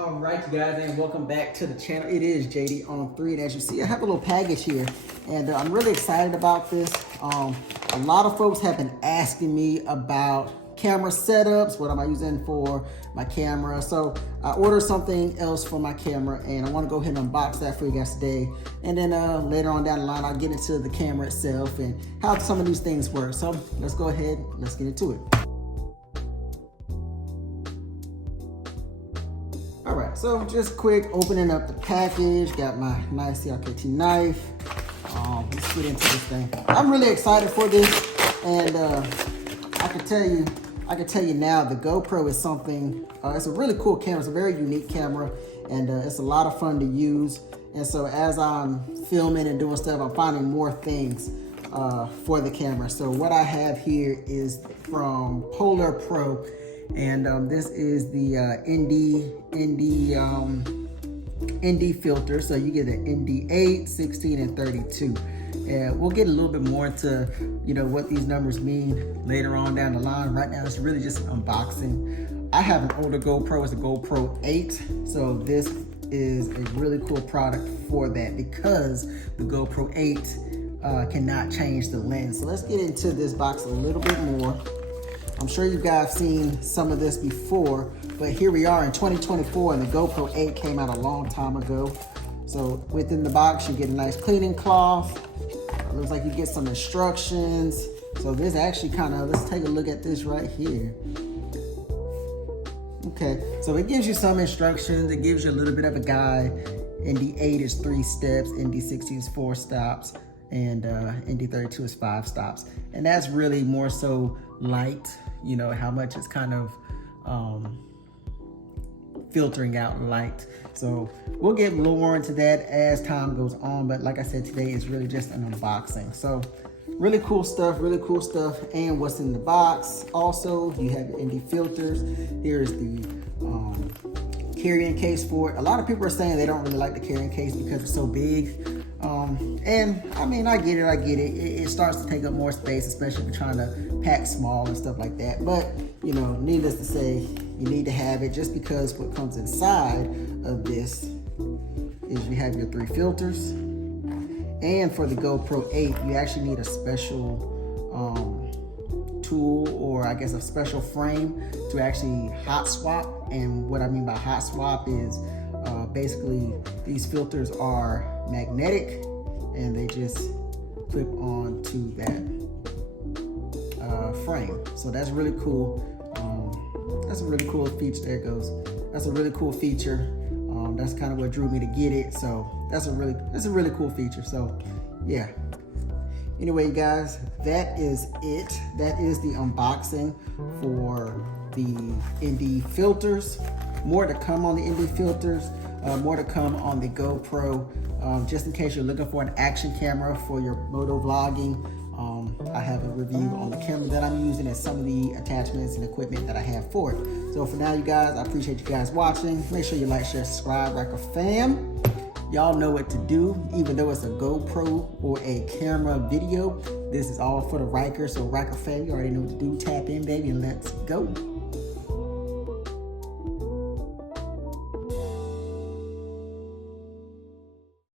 All right, you guys, and welcome back to the channel. It is JD On3, and as you see, I have a little package here, and I'm really excited about this. A lot of folks have been asking me about camera setups. What am I using for my camera? So I ordered something else for my camera, and I want to go ahead and unbox that for you guys today. And then later on down the line, I'll get into the camera itself and how some of these things work. So let's go ahead, let's get into it. All right, so just quick opening up the package. Got my nice CRKT knife. Let's get into this thing. I'm really excited for this, and I can tell you now, the GoPro is something. It's a really cool camera. It's a very unique camera, and it's a lot of fun to use. And so as I'm filming and doing stuff, I'm finding more things for the camera. So what I have here is from PolarPro. And this is the ND filter. So you get an ND 8, 16, and 32. And we'll get a little bit more into, what these numbers mean later on down the line. Right now, it's really just an unboxing. I have an older GoPro. It's a GoPro 8. So this is a really cool product for that because the GoPro 8 cannot change the lens. So let's get into this box a little bit more. I'm sure you guys have seen some of this before, but here we are in 2024, and the GoPro 8 came out a long time ago. So within the box, you get a nice cleaning cloth. It looks like you get some instructions. So this actually let's take a look at this right here. Okay, so it gives you some instructions. It gives you a little bit of a guide. ND 8 is 3 steps, ND 16 is 4 stops, and ND 32 is 5 stops. And that's really more so light, how much it's kind of filtering out light. So we'll get more into that as time goes on, but like I said, today is really just an unboxing. So really cool stuff. And what's in the box. Also, you have your ND filters. Here's the carrying case for it. A lot of people are saying they don't really like the carrying case because it's so big. And I mean, I get it. It starts to take up more space, especially if you're trying to pack small and stuff like that. But, needless to say, you need to have it just because what comes inside of this is you have your 3 filters. And for the GoPro 8, you actually need a special tool, or I guess a special frame to actually hot swap. And what I mean by hot swap is basically these filters are magnetic, and they just clip on to that frame. So that's really cool. That's a really cool feature. There it goes. That's a really cool feature. That's kind of what drew me to get it. So that's a really cool feature. So yeah. Anyway, guys, that is it. That is the unboxing for the ND filters. More to come on the ND filters. More to come on the GoPro. Just in case you're looking for an action camera for your motovlogging, I have a review on the camera that I'm using and some of the attachments and equipment that I have for it. So for now, you guys, I appreciate you guys watching. Make sure you like, share, subscribe, Ryker Fam. Y'all know what to do. Even though it's a GoPro or a camera video, this is all for the Ryker. So Ryker Fam, you already know what to do. Tap in, baby, and let's go.